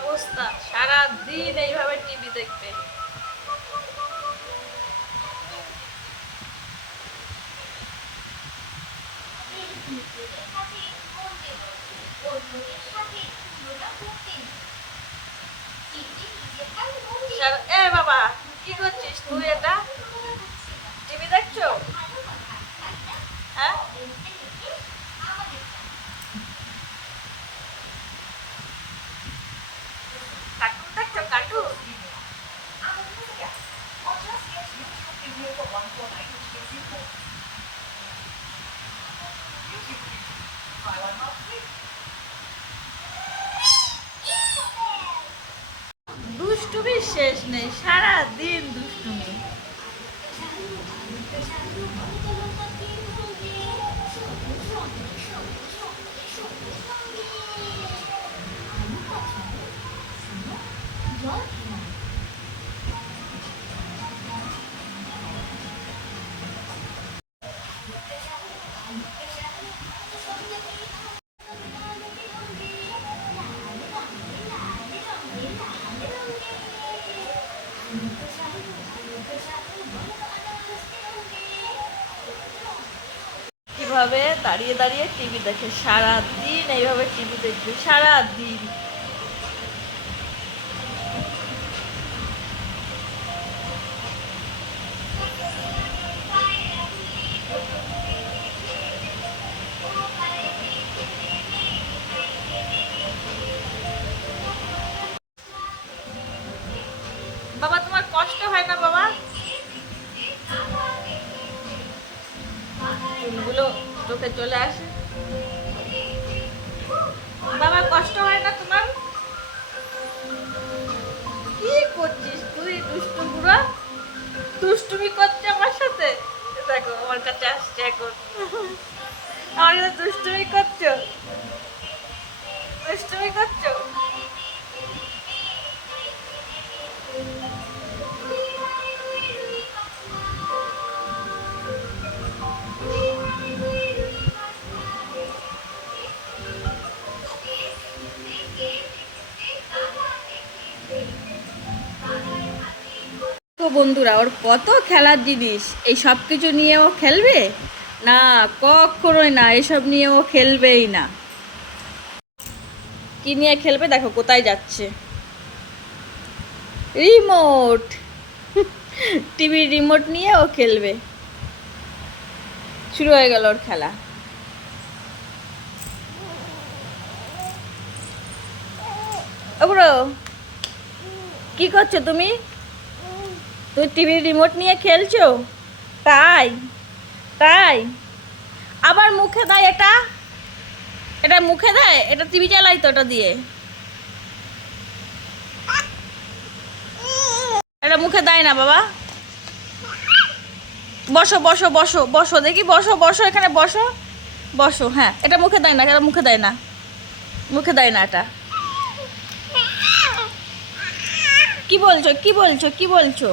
অবস্থা, সারা দিন এইভাবে টিভি দেখবে। এ বাবা, কি করছিস তুই? এটা টিভি দেখছো? হ্যাঁ, কার্টুন দেখছো? কার্টুন? দুষ্টুমির শেষ নেই, সারা দিন দুষ্টুমি। কিভাবে দাঁড়িয়ে দাঁড়িয়ে টিভি দেখে, সারা দিন এইভাবে টিভি দেখবে, সারা দিন। বাবা, তোমার কষ্ট হয় না বাবা? চুলগুলো চোখে চলে আসে। বাবা, কষ্ট হয় না তোমার? কি করছিস তুই দুষ্টু বুড়া? দুষ্টুমি করছে আমার সাথে। দেখো আমার কাছে আসছে এখন, আমার কাছে দুষ্টুমি করছো, দুষ্টুমি করছো। তো বন্ধুরা, ওর কত খেলার জিনিস, এই সব কিছু নিয়ে ও খেলবে না? কখনোই না, এসব নিয়ে ও খেলবেই না। কি নিয়ে খেলবে দেখো, কোথায় যাচ্ছে। রিমোট, টিভির রিমোট নিয়ে ও খেলবে। শুরু হয়ে গেল ওর খেলা। ওগুলো কি করছো তুমি? তুই টিভির রিমোট নিয়ে খেলছো? তাই তাই আবার মুখে দেয় এটা, এটা মুখে দেয়, এটা টিভি চালাই তো এটা দিয়ে। এটা মুখে দেয় না বাবা। বসো বসো বসো বসো, দেখি বসো বসো, এখানে বসো বসো। হ্যাঁ, এটা মুখে দেয় না, এটা মুখে দেয় না, মুখে দেয় না এটা। কি বলছো কি বলছো কি বলছো?